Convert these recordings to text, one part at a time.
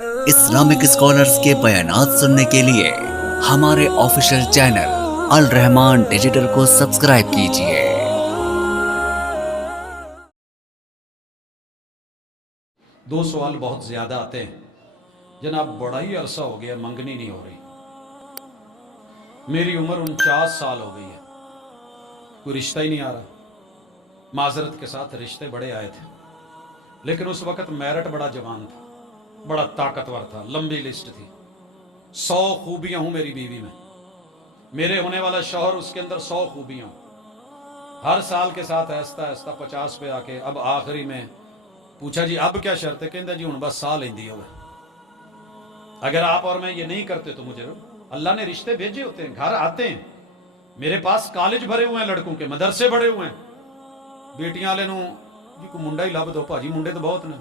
Islamic scholars کے بیانات سننے کے لیے ہمارے آفیشیل چینل الرحمان ڈیجیٹل کو سبسکرائب کیجئے۔ دو سوال بہت زیادہ آتے ہیں، جناب بڑا ہی عرصہ ہو گیا منگنی نہیں ہو رہی، میری عمر 49 سال ہو گئی ہے، کوئی رشتہ ہی نہیں آ رہا۔ معذرت کے ساتھ رشتے بڑے آئے تھے، لیکن اس وقت میرٹ بڑا جوان تھا، بڑا طاقتور تھا، لمبی لسٹ تھی، 100 خوبیاں ہوں میری بیوی میں، میرے ہونے والا شوہر اس کے اندر 100 خوبیاں ہوں۔ ہر سال کے ساتھ آہستہ آہستہ 50 پہ آ کے اب آخری میں پوچھا جی اب کیا شرط ہے، کہندہ جی ہوں بس سال ہندی ہوئے، اگر آپ اور میں یہ نہیں کرتے تو مجھے اللہ نے رشتے بھیجے ہوتے ہیں، گھر آتے ہیں، میرے پاس کالج بھرے ہوئے ہیں، لڑکوں کے مدرسے بھرے ہوئے ہیں، بیٹیاں والے نوں جی کو منڈا ہی لب دو پاجی، منڈے تو بہت نے،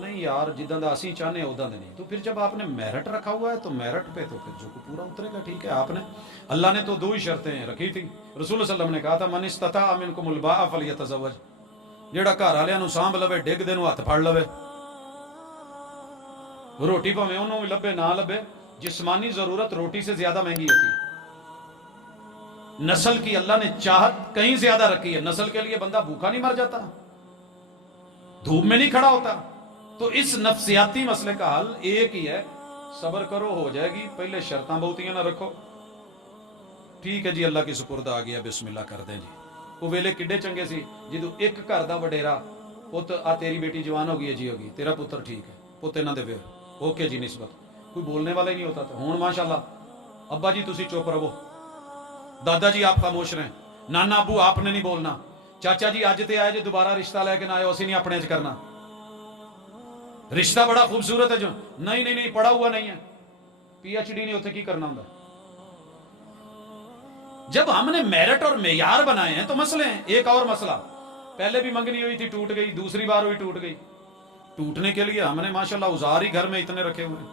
نہیں یار جداں دا اسی چاہنے ادا دے نہیں۔ تو پھر جب آپ نے میرٹ رکھا ہوا ہے تو میرٹ پہ تو پھر جو کو پورا اترے گا، ٹھیک ہے۔ آپ نے اللہ نے تو 2 ہی شرطیں رکھی تھی، رسول اللہ صلی اللہ علیہ وسلم نے کہا تھا من استطاع منکم الباء فلیتزوج، جیڑا گھر والےاں نوں سانبھ لوے، ڈگ دے نوں ہاتھ پھڑ لوے، روٹی پاویں انہوں بھی لبے نہ لبے، جسمانی ضرورت روٹی سے زیادہ مہنگی ہوتی ہے۔ نسل کی اللہ نے چاہت کہیں زیادہ رکھی ہے، نسل کے لیے بندہ بھوکا نہیں مر جاتا، دھوپ میں نہیں کھڑا ہوتا۔ تو اس نفسیاتی مسئلے کا حل ایک ہی ہے، صبر کرو ہو جائے گی، پہلے شرطاں بہتیاں نہ رکھو، ٹھیک ہے جی اللہ کی سپرد آ گیا بسم اللہ کر دیں جی۔ وہ ویلے کڈے چنگے سی جدو ایک گھر دا وڈیرا پت آ تیری بیٹی جوان ہو گئی ہے جی، ہوگی تیرا پتر ٹھیک ہے، پت انہاں دے ویر اوکے جی نسبت، کوئی بولنے والا ہی نہیں ہوتا تھا۔ ہون ماشاءاللہ ابا جی تسی چپ رہو، دادا جی آپ خاموش رہیں، نانا ابو آپ نے نہیں بولنا، چاچا جی اج تے آئے جی دوبارہ رشتہ لے کے نہ آئے اسی نہیں اپنے چ کرنا، رشتہ بڑا خوبصورت ہے جو نہیں پڑھا ہوا نہیں ہے، پی ایچ ڈی نہیں ہوتے کی کرنا ہوں۔ جب ہم نے میرٹ اور معیار بنائے ہیں تو مسئلے ہیں۔ ایک اور مسئلہ، پہلے بھی منگنی ہوئی تھی ٹوٹ گئی، دوسری بار ہوئی ٹوٹ گئی، ٹوٹنے کے لیے ہم نے ماشاءاللہ اوزار ہی گھر میں اتنے رکھے ہوئے ہیں۔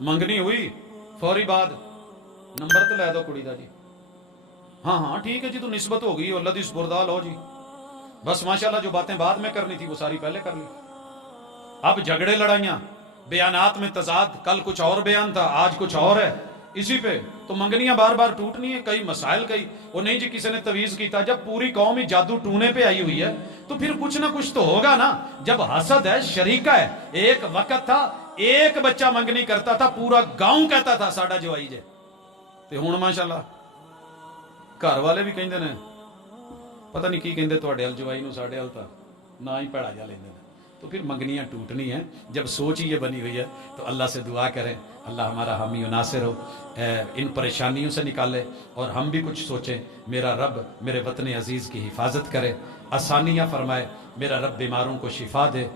منگنی ہوئی فوری بعد نمبر تو لے دو کڑی دا جی، ہاں ٹھیک ہے جی تو نسبت ہو گئی، اللہ دی سپردا لو جی، بس ماشاءاللہ جو باتیں بعد میں کرنی تھی وہ ساری پہلے کر لی۔ اب جھگڑے لڑائیاں، بیانات میں تضاد، کل کچھ اور بیان تھا آج کچھ اور ہے، اسی پہ تو منگنیاں بار بار ٹوٹنی ہے، کئی مسائل کئی وہ نہیں جی کسی نے تویز کیتا، جب پوری قوم ہی جادو ٹونے پہ آئی ہوئی ہے تو پھر کچھ نہ کچھ تو ہوگا نا۔ جب حسد ہے، شریکہ ہے، ایک وقت تھا ایک بچہ منگنی کرتا تھا پورا گاؤں کہتا تھا ساڈا جوائی جے، تے ہن ماشاءاللہ گھر والے بھی کہندے نے پتہ نہیں کی کہندے تواڈے ال جوائی نوں، ساڈے ال تا نہ ہی پیڑا جا لیندے نے۔ تو پھر منگنیاں ٹوٹنی ہیں، جب سوچ ہی یہ بنی ہوئی ہے تو اللہ سے دعا کریں اللہ ہمارا حامی و ناصر ہو، ان پریشانیوں سے نکالے اور ہم بھی کچھ سوچیں، میرا رب میرے وطن عزیز کی حفاظت کرے، آسانیاں فرمائے، میرا رب بیماروں کو شفا دے،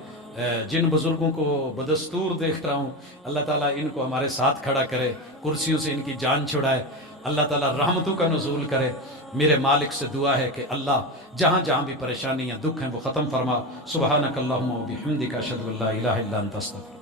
جن بزرگوں کو بدستور دیکھ رہا ہوں اللہ تعالیٰ ان کو ہمارے ساتھ کھڑا کرے، کرسیوں سے ان کی جان چھڑائے، اللہ تعالیٰ رحمتوں کا نزول کرے۔ میرے مالک سے دعا ہے کہ اللہ جہاں جہاں بھی پریشانیاں دکھ ہیں وہ ختم فرما۔ سبحانک اللہم و بحمدک اشہد ان لا الہ الا انت استغفرک۔